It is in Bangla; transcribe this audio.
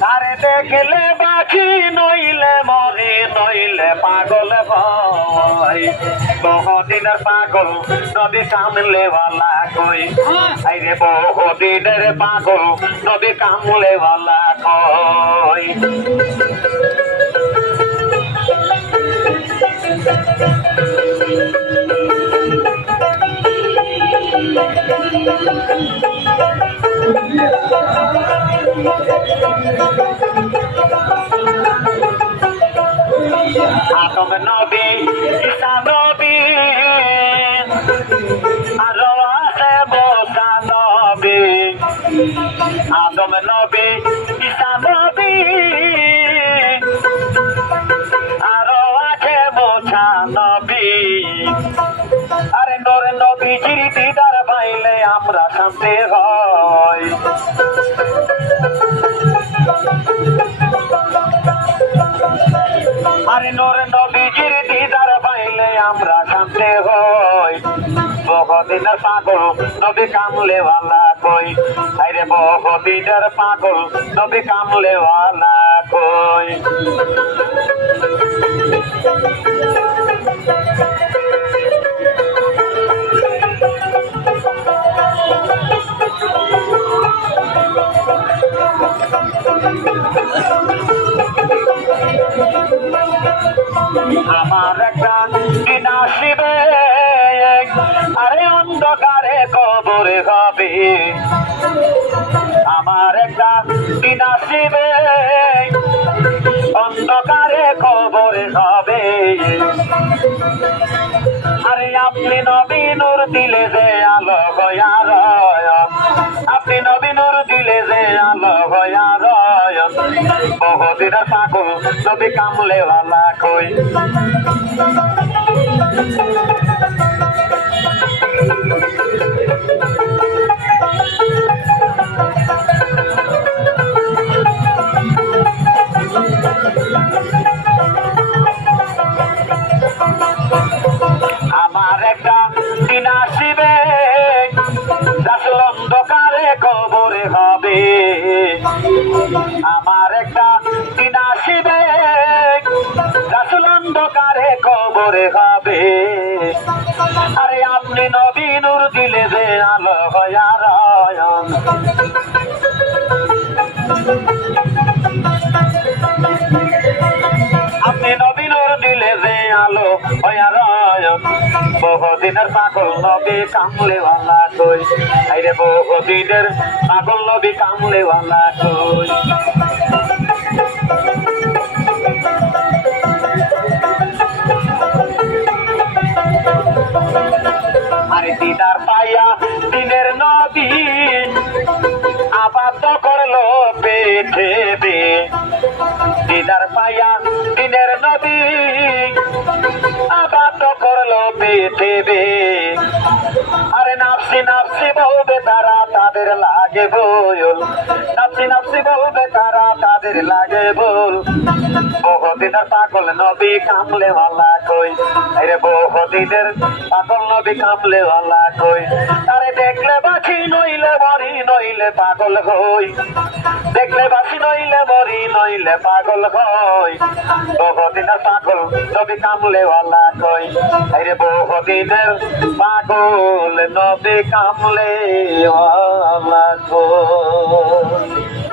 তারে দেখলে বাকি নইলে মরে নইলে পাগল ভয়। বহুদিনের পাগল, নদী কামলে বলা কই। আইরে বহুদিনের পাগল, নদী কামলে বলা কই। Thank you. আদম নবী ঈসা নবী আরও আছে মোসা নবী আদম নবী ঈসা নবী আরও আছে মোসা নবী আমরা শান্তি হয় রাত্রে হয়। বহদিনের পাগল, নবী কামলে ভালা কই? আরে বহদিনের পাগল, নবী কামলে ভালা কই? আমার একটা অন্ধকারে কবরে হবে আমার একটা আসিবে। অন্ধকারে কবরে হবে আরে আপনি নবী নূর দিলে যে আলো রয় আপনি নবী নূর দিলে যে আলো রয় বহুদিনের পাগল নবী কামলে কই। আমার একটা দিন আসিবে। রাসুল অন্ধকারে কবরে হবে। আরে আপনি নবীনুর দিলে যে আলো হয়া রয়ন বহুদিনের পাগল নবী কামলে ভালা কই? আইরে বহুদিনের পাগল নবী কামলে ভালা কই? আরে দিদার পাইয়া দিনের নবী আবার তো করল পেটে দিদার পাইয়া দিনের নবী আবার করল পৃথিবী। আরে নাফসি নাফসি বলবে তারা তাদের লাগে বল নাফসি নাফসি বলবে আমাদের লাগে বল বহুদিনের পাগল নবী কামলে ওয়ালা কই? আরে বহুদিনের পাগল নবী কামলে ওয়ালা কই? আরে দেখলে বাকি নইলে মরি নইলে পাগল হই। দেখলে বাছি নইলে মরি নইলে পাগল হই। বহুদিনের পাগল নবী কামলে ওয়ালা কই? আরে বহুদিনের পাগল নবী কামলে ওয়ালা কই?